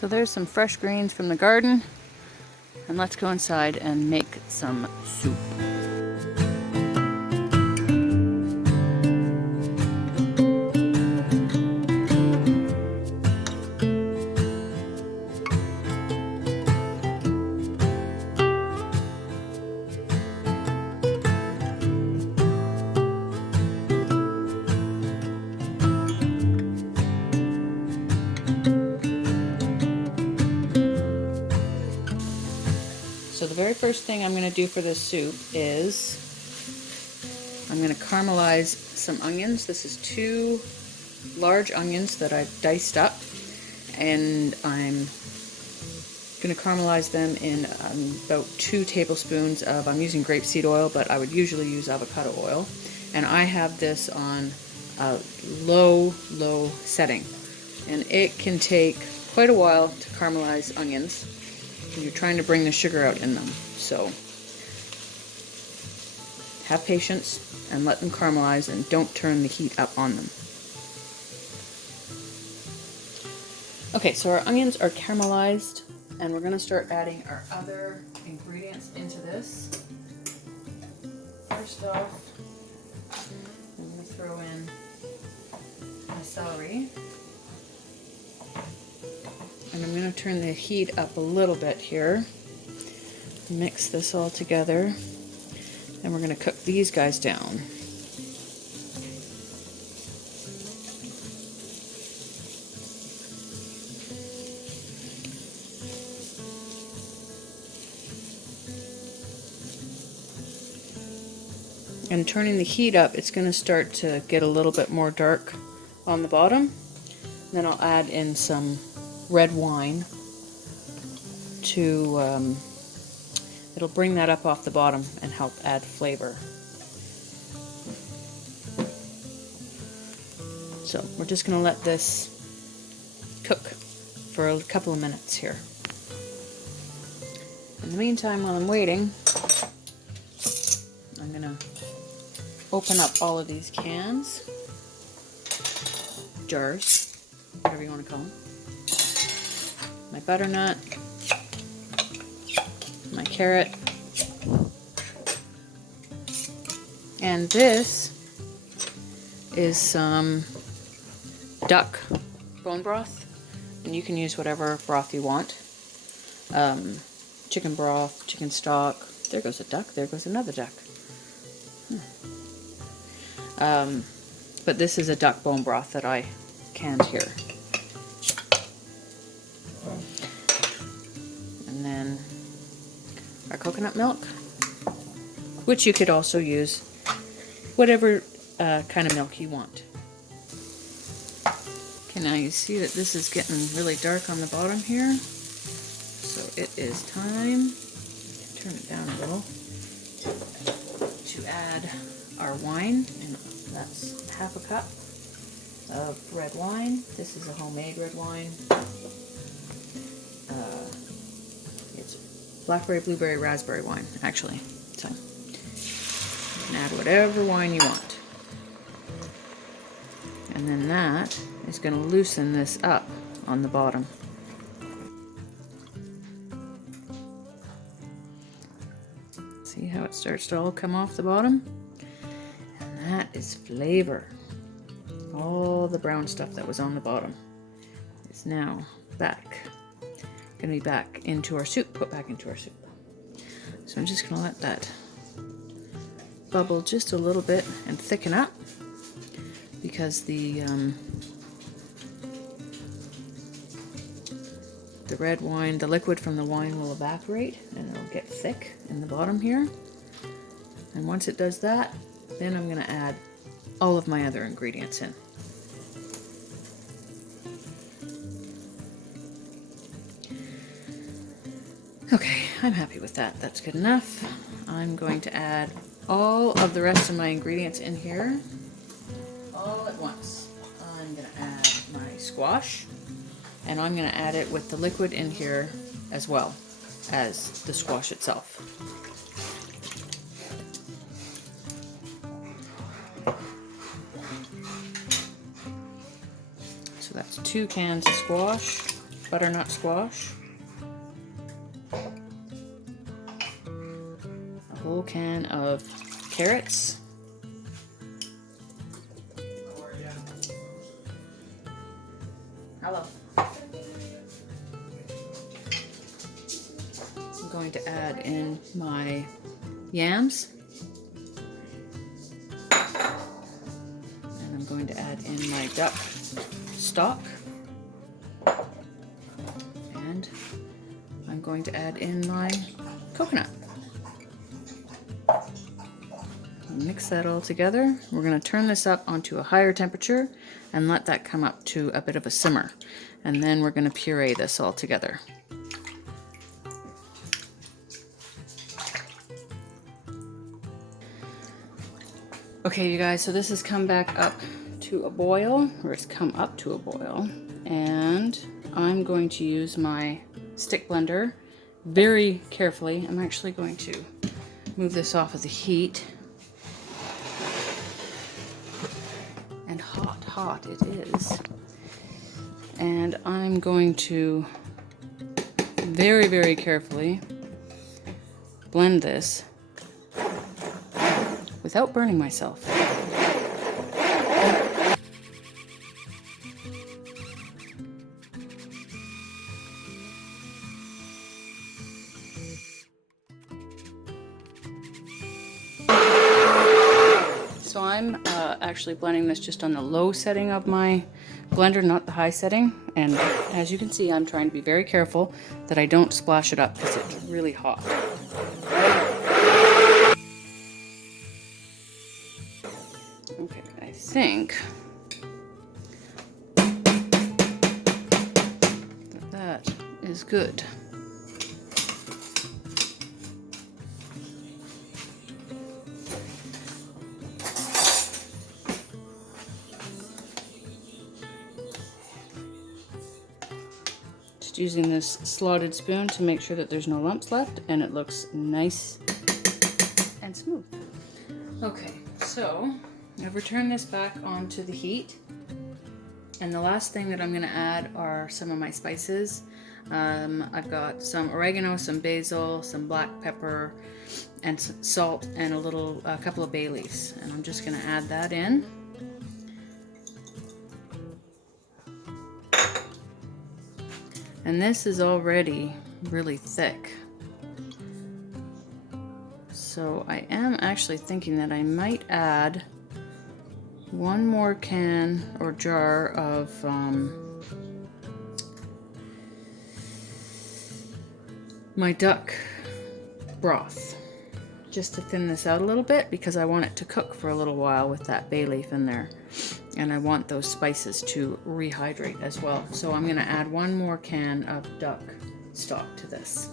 So there's some fresh greens from the garden, and let's go inside and make some soup. So the very first thing I'm going to do for this soup is I'm going to caramelize some onions. This is 2 large onions that I've diced up, and I'm going to caramelize them in about 2 tablespoons of, I'm using grapeseed oil, but I would usually use avocado oil. And I have this on a low setting. And it can take quite a while to caramelize onions. You're trying to bring the sugar out in them. So have patience and let them caramelize, and don't turn the heat up on them. Okay, so our onions are caramelized, and we're going to start adding our other ingredients into this. First off, I'm going to throw in my celery. And I'm going to turn the heat up a little bit here. Mix this all together. And we're going to cook these guys down. And turning the heat up, it's going to start to get a little bit more dark on the bottom. Then I'll add in some red wine to, it'll bring that up off the bottom and help add flavor. So we're just going to let this cook for a couple of minutes here. In the meantime, while I'm waiting, I'm going to open up all of these cans, jars, whatever you want to call them. My butternut, my carrot, and this is some duck bone broth, and you can use whatever broth you want. Chicken broth, chicken stock. There goes a duck, there goes another duck. But this is a duck bone broth that I canned here. And then our coconut milk, which you could also use whatever kind of milk you want. Okay, now you see that this is getting really dark on the bottom here. So it is time, turn it down a little, to add our wine, and that's half a cup of red wine. This is a homemade red wine. It's blackberry, blueberry, raspberry wine, actually. So you can add whatever wine you want. And then that is going to loosen this up on the bottom. See how it starts to all come off the bottom? And that is flavor. All the brown stuff that was on the bottom is now back. Going to be back into our soup, put back into our soup. So I'm just going to let that bubble just a little bit and thicken up, because the red wine, the liquid from the wine will evaporate and it'll get thick in the bottom here. And once it does that, then I'm going to add all of my other ingredients in. Okay, I'm happy with that. That's good enough. I'm going to add all of the rest of my ingredients in here all at once. I'm going to add my squash, and I'm going to add it with the liquid in here as well as the squash itself. So that's 2 cans of squash. butternut squash, a whole can of carrots, hello. I'm going to add in my yams, and I'm going to add in my duck stock, and I'm going to add in my coconut. Mix that all together. We're going to turn this up onto a higher temperature and let that come up to a bit of a simmer, and then we're going to puree this all together. Okay, you guys, so this has come back up to a boil, or it's come up to a boil, and I'm going to use my stick blender very carefully. I'm actually going to move this off of the heat. And hot it is. And I'm going to very, very carefully blend this without burning myself. So I'm actually blending this just on the low setting of my blender, not the high setting. And as you can see, I'm trying to be very careful that I don't splash it up because it's really hot. Okay, I think that is good. Just using this slotted spoon to make sure that there's no lumps left and it looks nice and smooth. Okay, so I've returned this back onto the heat, and the last thing that I'm going to add are some of my spices. I've got some oregano, some basil, some black pepper, and salt, and a couple of bay leaves, and I'm just going to add that in. And this is already really thick, so I am actually thinking that I might add one more can or jar of my duck broth, just to thin this out a little bit, because I want it to cook for a little while with that bay leaf in there, and I want those spices to rehydrate as well. So I'm going to add one more can of duck stock to this.